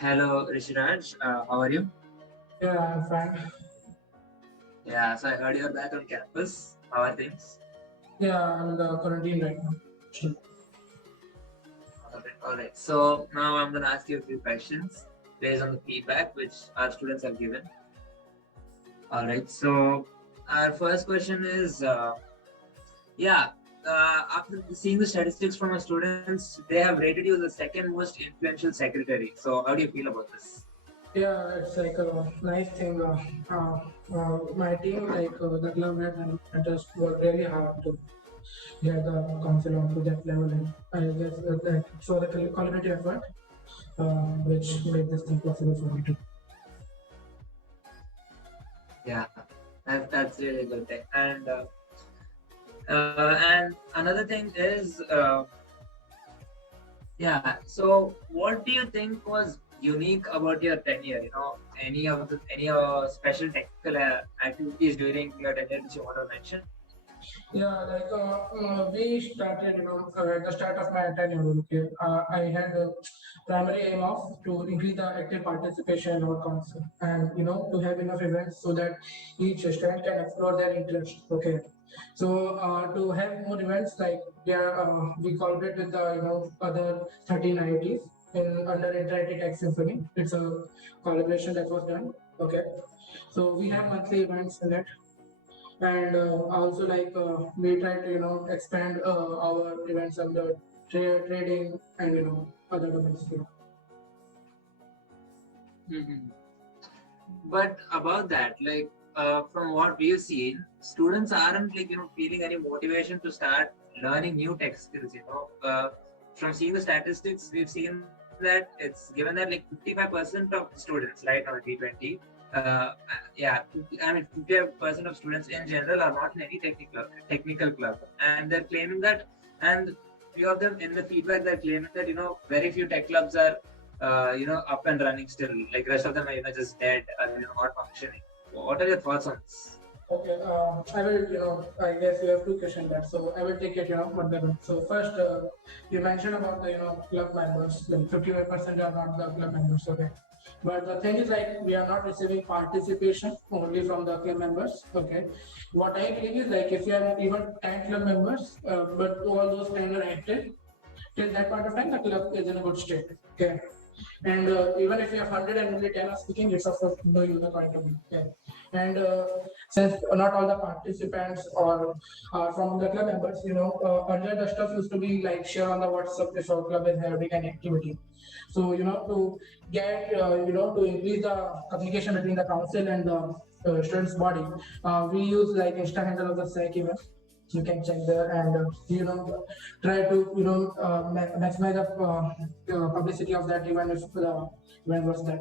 Hello, Rishraj. How are you? Yeah, I'm fine. Yeah, so I heard you're back on campus. How are things? Yeah, I'm in the quarantine right now. Sure. All right. So now I'm going to ask you a few questions based on the feedback which our students have given. All right. So our first question is, yeah, after seeing the statistics from our students, they have rated you the second most influential secretary. So how do you feel about this? Yeah, it's like a nice thing. My team, the club head, and I just worked really hard to get the council onto that level. And I guess that show the collaborative effort, which made this thing possible for me to. Yeah, that's really good thing. And another thing is, yeah. So, what do you think was unique about your tenure? Any special technical activities during your tenure which you want to mention? Yeah, we started, at the start of my tenure, okay, I had a primary aim of to increase the active participation or council and, to have enough events so that each student can explore their interest, okay. So to have more events, we collaborate with the, other 13 IITs in under Interactive Tech Symphony. It's a collaboration that was done, okay. So we have monthly events in it, and also we try to expand our events under trading and other domains. Mhm. But about that, from what we've seen, students aren't feeling any motivation to start learning new tech skills. From seeing the statistics, we've seen that it's given that 55% of students right now in T20, yeah, I mean 55% of students in general are not in any technical club, and they're claiming that, and few of them in the feedback they're claiming that very few tech clubs are up and running still. Like rest of them are just dead or not functioning. What are your thoughts on this? Okay, I will, I guess you have two questions there, so I will take it, one by one. So first, you mentioned about the, club members, like 55% are not the club members, okay. But the thing is, we are not receiving participation only from the club members, okay. What I believe is, if you have even 10 club members, but all those 10 are active, till that point of time, the club is in a good state, okay. And even if you have 100 and only 10 are speaking, it's of no use according to me. Okay. And since not all the participants or from the club members, earlier the stuff used to be like share on the WhatsApp if our club is having an activity. So, to get, to increase the communication between the council and the students' body, we use like Insta handle of the SAC event. You can check there and try to maximize the publicity of that event if the event was that.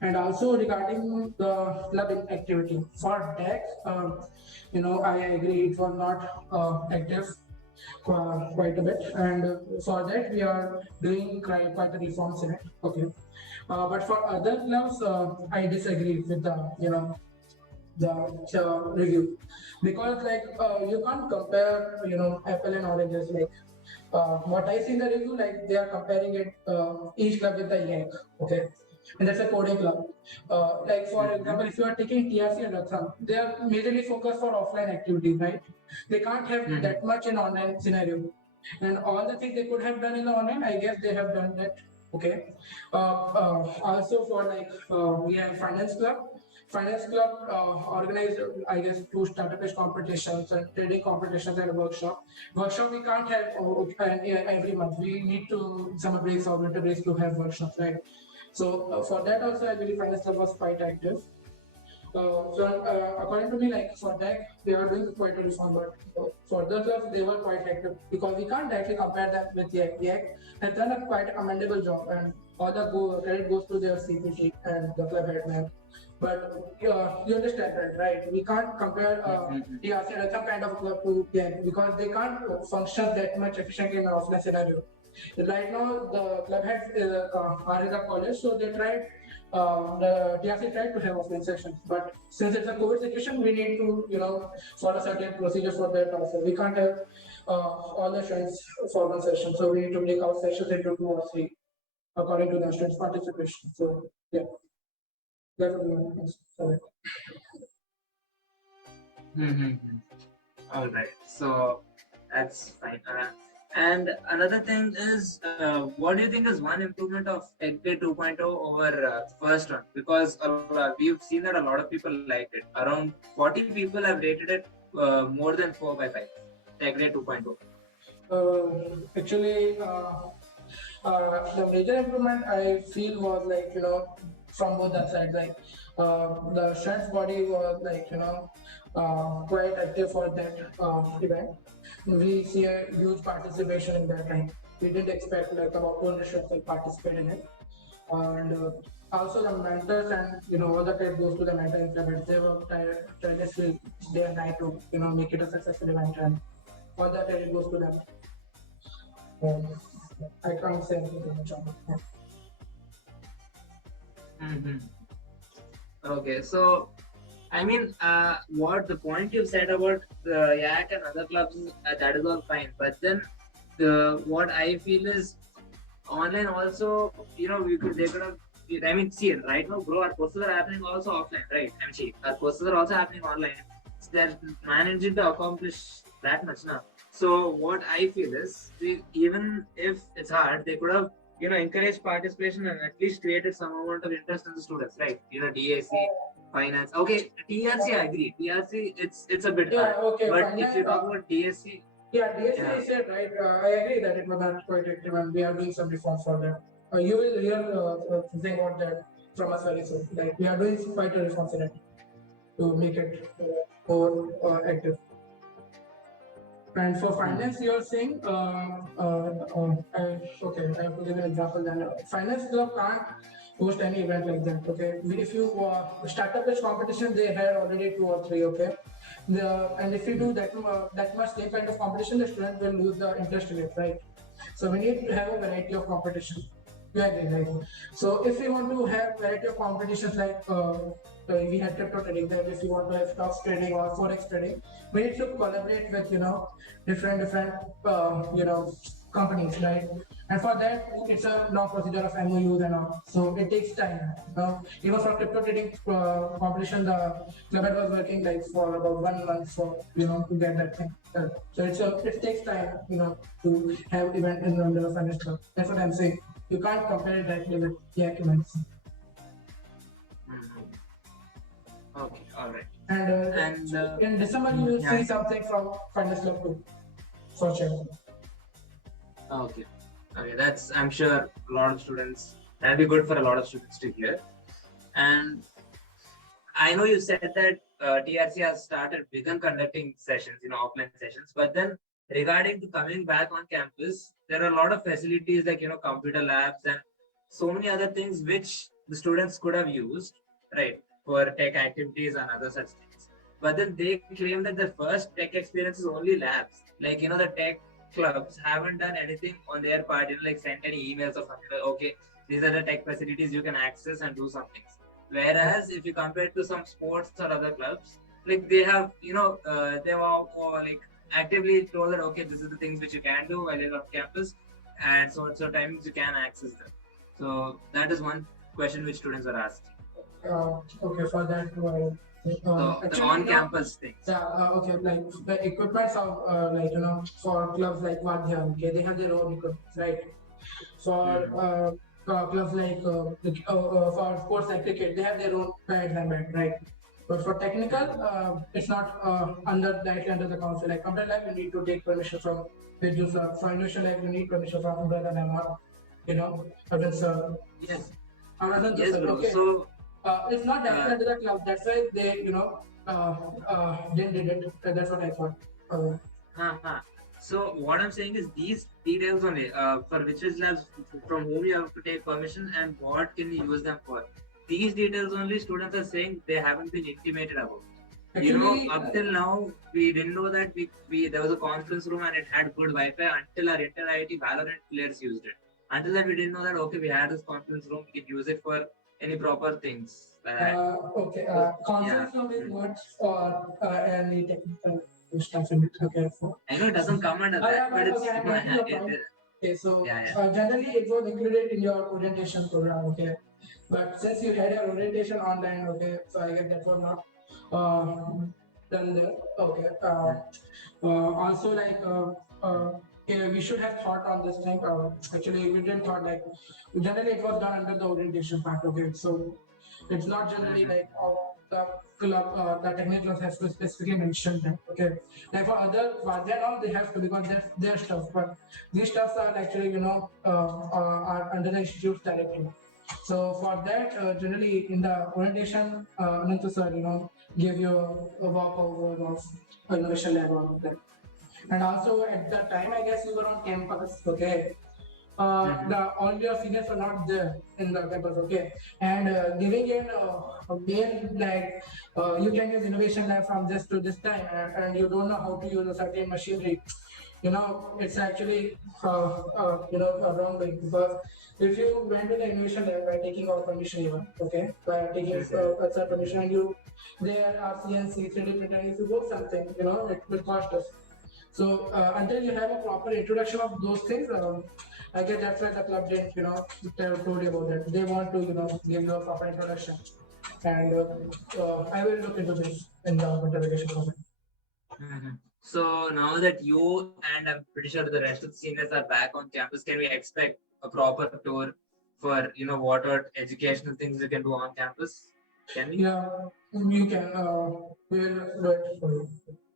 And also regarding the club activity for that, I agree it was not active quite a bit, and for that we are doing quite a reforms in it. Okay, but for other clubs, I disagree with the the review, because you can't compare apple and oranges. What I see in the review, they are comparing it each club with the yank, okay, and that's a coding club. Like for example, if you are taking TRC and Ratham, they are majorly focused for offline activities, right? They can't have that much in online scenario, and all the things they could have done in the online, I guess they have done that. Okay. Also for we have finance club. Finance club organized, I guess, two startup competitions and trading competitions and a workshop. Workshop we can't have every month. We need to summer breaks or winter breaks to have workshops, right? So for that also, I believe finance club was quite active. According to me, like for that, they are doing quite a reform, but for the clubs, they were quite active because we can't directly compare them with Yak. Yak has done a quite commendable job, and all the credit goes to their CPG and the club headman. But you understand that, right? We can't compare TRC and some kind of club to Yak because they can't function that much efficiently in an offline scenario. Right now, the club heads are in the college, so they tried. The TRC tried to have offline sessions, but since it's a COVID situation, we need to follow certain procedures for that also. We can't have all the students for one session, so we need to break our sessions into two or three. according to the students' participation. So yeah, that would be my answer. So, Mm-hmm. All right. So that's fine. And another thing is, what do you think is one improvement of Tech Day 2.0 over the first one? Because we've seen that a lot of people liked it. Around 40 people have rated it more than 4 by 5. Tech Day 2.0. actually, the major improvement I feel was like from both that side, like the shred's body was like quite active for that event. We see a huge participation in that. Like we didn't expect like about 200 shreds will participate in it, and also the mentors and all the credit goes to the mentor implement. They were tirelessly day and night to make it a successful event, and all the credit goes to them. Um, I can't say anything much on it. Mm-hmm. Okay. So I mean, what the point you said about the Yak and other clubs, that is all fine. But then, what I feel is online also, we could they could have. I mean, see, right now, bro, our courses are happening also offline, right? I mean, see, our courses are also happening online. So they're managing to accomplish that much now. So what I feel is, even if it's hard, they could have, encouraged participation and at least created some amount of interest in the students, right? DAC, finance. Okay, TRC, I agree. TRC, it's a bit Yeah, hard. okay, But fine. if you talk about DSC, Yeah, DSC yeah. is said, right? I agree that it was not quite active and we are doing some reforms for that. You will hear something about that from us very soon. Like we are doing quite a reforms in it to make it more active. And for Hmm. finance, you are saying, okay, I have to give an example then. Finance club can't host any event like that, okay? If you startup pitch competition, they had already two or three, okay? And if you do that much same kind of competition, the student will lose the interest in it, right? So we need to have a variety of competition. You agree, right? So if we want to have variety of competitions like we had crypto trading, then if you want to have stocks trading or forex trading, we need to collaborate with different companies, right? And for that, it's a long procedure of MOUs and all. So it takes time. Even for crypto trading competition, the club was working like for about 1 month for to get that thing done. So it takes time, to have event in under the finance club. That's what I'm saying. You can't compare it directly with the events. Hmm. Okay, all right. And And in December, you will see yeah, something from finance club too, for sure. okay, okay. That's I'm sure a lot of students. That'd be good for a lot of students to hear. And I know you said that TRC has begun conducting sessions, offline sessions. But then regarding to coming back on campus, there are a lot of facilities like computer labs and so many other things which the students could have used, right, for tech activities and other such things. But then they claim that the first tech experience is only labs. Like the tech clubs haven't done anything on their part, like sent any emails or something. Like, okay, these are the tech facilities you can access and do some things. Whereas if you compare it to some sports or other clubs, like they have, they were like actively told that okay, this is the things which you can do while you're on campus, and so times you can access them. So that is one question which students are asking. Okay, for that, The actually, on-campus things. yeah, okay, like the equipments of like for clubs like Vadhya, okay, they have their own equipment, right? For Mm-hmm. clubs like for sports like cricket, they have their own pads and bat, right? But for technical, Mm-hmm. it's not directly under the council. Like computer lab, you need to take permission from the user. For innovation lab, you need permission from umbrella and not, Arvind sir. Yes, Arvind yes, sir. bro. Okay, So, it's not directly uh, under the club. That's why they, didn't did it. That's what I thought. Uh, uh-huh. So what I'm saying is these details only for which is labs from whom you have to take permission and what can you use them for. These details only students are saying they haven't been intimated about. actually, Up till now we didn't know that we there was a conference room and it had good Wi-Fi until our inter IIT Valorant players used it. Until that we didn't know that okay we had this conference room we can use it for any proper things like that. okay, So yeah. conference room is Hmm. what for any technical stuff in it. Okay, for. I know it doesn't come under that, Yeah, but but okay, it's I'm getting your point. Okay, so Yeah, generally it was included in your orientation program. Okay, but since you had your orientation online, okay, so I guess that was not done there. Okay. Also, like, yeah, we should have thought on this thing. Actually, we didn't thought like generally it was done under the orientation part. Okay, so it's not generally yeah. like the club, the technicals has to specifically mention that. Okay, like for other Vadya now they have to because that's their stuff, but these stuffs are actually are under the institute's directive. So for that, generally in the orientation, Ananta sir, give you a walkover of innovation lab all of that. And also at that time, I guess you were on campus, okay? Mm-hmm. The all your seniors were not there in the campus, okay? And giving in a main like you can use innovation lab from this to this time, and you don't know how to use a certain machinery. It's actually a wrong way because if you went to the innovation lab by taking our permission even, okay, by taking a permission and you there are CNC, 3D printer, and if you go something, it will cost us. So until you have a proper introduction of those things, I guess that's why the club didn't, told you about that. They want to, give you a proper introduction. And I will look into this in the winter vacation program. Mhm. So now that you and I'm pretty sure the rest of the seniors are back on campus, can we expect a proper tour for what are educational things we can do on campus? Can we? Yeah, you can. We will do it for you.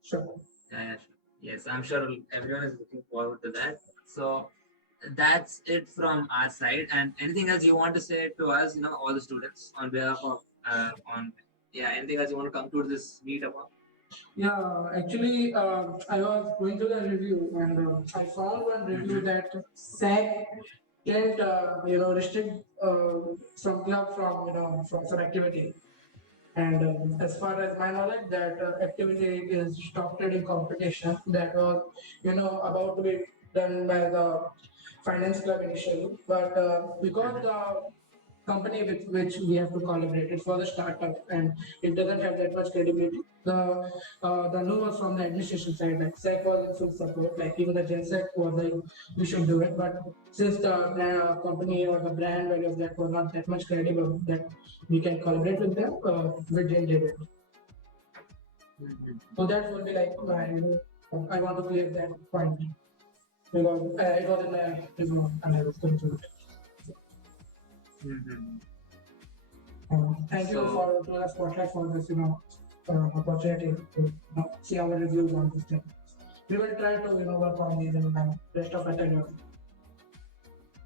Sure. Yeah, sure. Yes, I'm sure everyone is looking forward to that. So that's it from our side. And anything else you want to say to us, all the students on behalf of on yeah, anything else you want to conclude this meet about? Yeah, actually, I was going through the review and I found one review Mm-hmm. that SAC can't, restrict some club from, from some activity. And as far as my knowledge, that activity is stock trading competition that was, about to be done by the finance club initially. But because Mm-hmm. the company with which we have to collaborate, it was a startup and it doesn't have that much credibility. The no was from the administration side, like SEC was in full support, like even the GenSec was like, we should do it. But since the company or the brand value of that was not that much credible that we can collaborate with them, we didn't do it. Mm-hmm. So that would be like I want to clear that point because it was in the review and I was going through it. Mm-hmm. Thank you So for doing a spotlight for this, opportunity to see our reviews on this thing. We will try to, work on these in the rest of the tenure.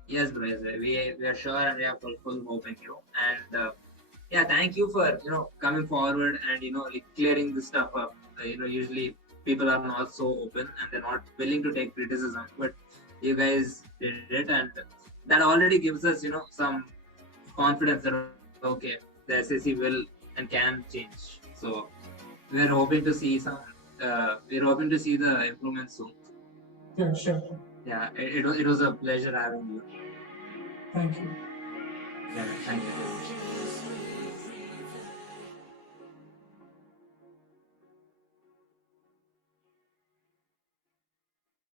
yes, bro, yes, bro. We are sure and we have full hope in you. And yeah, thank you for coming forward and like clearing this stuff up. Usually people are not so open and they're not willing to take criticism, but you guys did it, and that already gives us some confidence that okay, the SAC will and can change. So we're hoping to see we're hoping to see the improvements soon. Yeah, sure. Yeah, it was a pleasure having you. Thank you. Yeah, thank you.